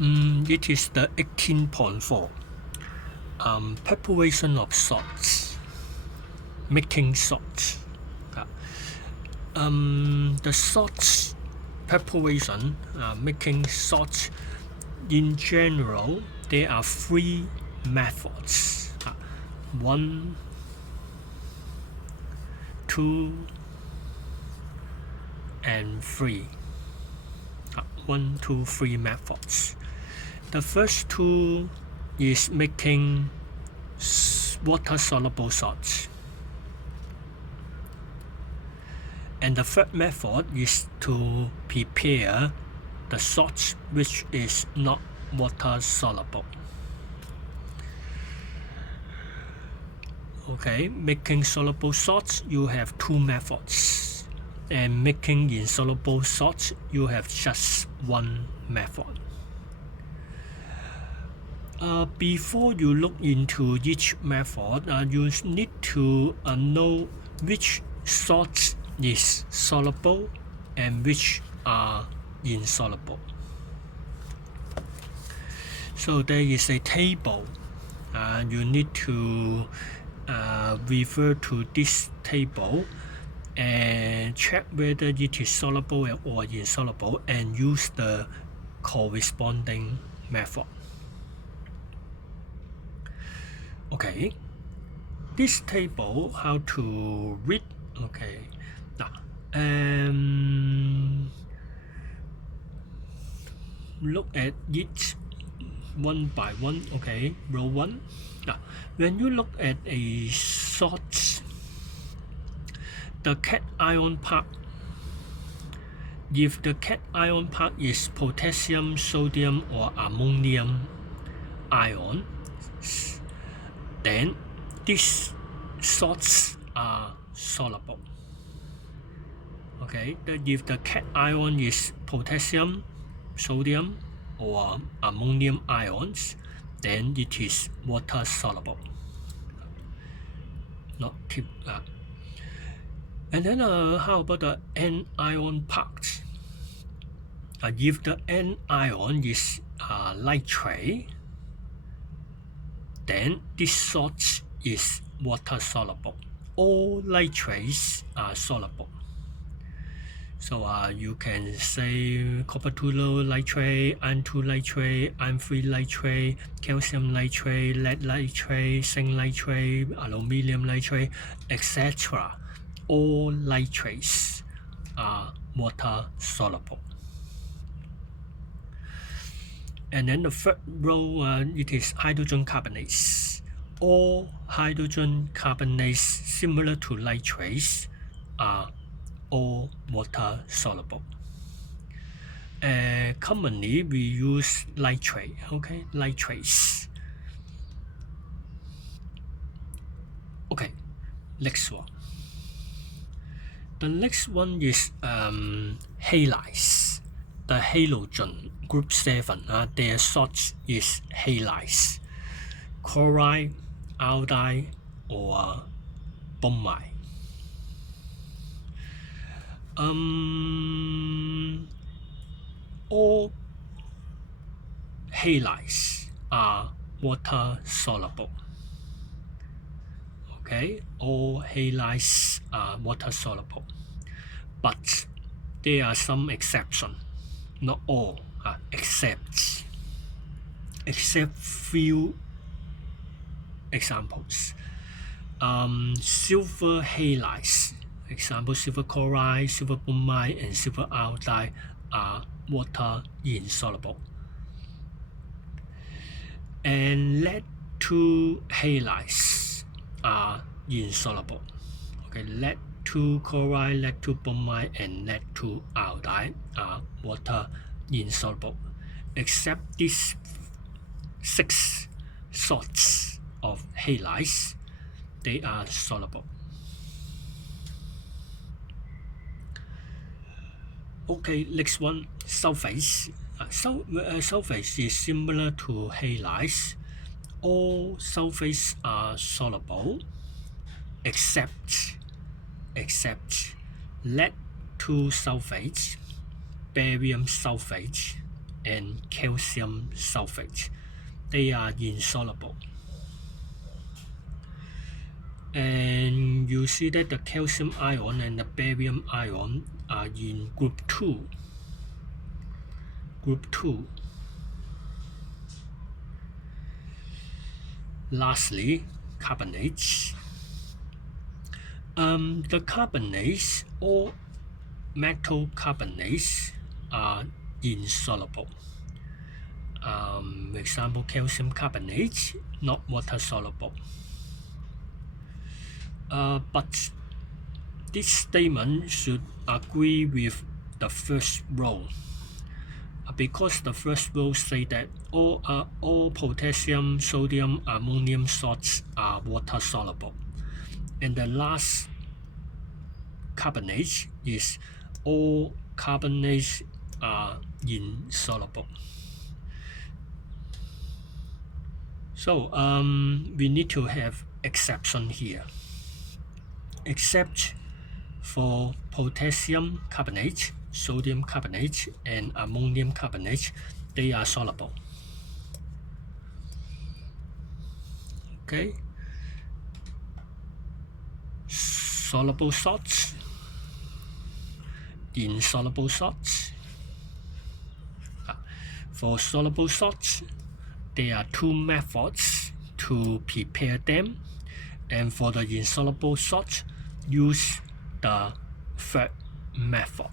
It is the 18.4 preparation of salts, making salts. The salts preparation, making salts, in general, there are three methods. 1, 2, and 3. 1, 2, 3 methods. The first two is making water-soluble salts. And the third method is to prepare the salt which is not water-soluble. Okay, making soluble salts, you have two methods. And making insoluble salts, you have just one method. Before you look into each method, you need to know which salts is soluble and which are insoluble. So there is a table. You need to refer to this table and check whether it is soluble or insoluble and use the corresponding method. Okay, this table, how to read? Okay, now look at each one by one. Okay, row 1. Now, when you look at a salt, the cation part, if the cation part is potassium, sodium, or ammonium ion, then these salts are soluble. Okay, if the cation is potassium, sodium, or ammonium ions, then it is water soluble. Not keep that. And then how about the anion part? If the anion is nitrate, then this salt is water soluble. All nitrates are soluble. So you can say copper 2 nitrate, iron 2 nitrate, iron 3 nitrate, calcium nitrate, lead nitrate, zinc nitrate, aluminum nitrate, etc. All nitrates are water soluble. And then the third row, it is hydrogen carbonates. All hydrogen carbonates similar to nitrates are all water soluble. Commonly we use nitrate, okay, nitrates. Okay, next one. The next one is halides. The halogen group 7, their salt is halides. Chloride, iodide, or bromide. All halides are water soluble. Okay, all halides are water soluble, but there are some exceptions. Not all, except few examples. Silver halides, example silver chloride, silver bromide, and silver iodide are water insoluble. And lead 2 halides are insoluble. Okay, lead 2 chloride, lead 2 bromide, and lead 2 iodide are water insoluble, except these 6 sorts of halides, they are soluble. Okay, next one, sulfates. Sulfates is similar to halides. All sulfates are soluble except lead 2 sulfates, barium sulfate, and calcium sulfate. They are insoluble. And you see that the calcium ion and the barium ion are in group 2. Group 2. Lastly, carbonates. The carbonates or metal carbonates are insoluble. Example, calcium carbonate, not water soluble. But this statement should agree with the first row, because the first row say that all potassium, sodium, ammonium salts are water soluble, and the last carbonate is all carbonates are insoluble. So we need to have exception here. Except for potassium carbonate, sodium carbonate, and ammonium carbonate, they are soluble. Okay. Soluble salts, insoluble salts. For soluble salts, there are 2 methods to prepare them, and for the insoluble salts, use the third method.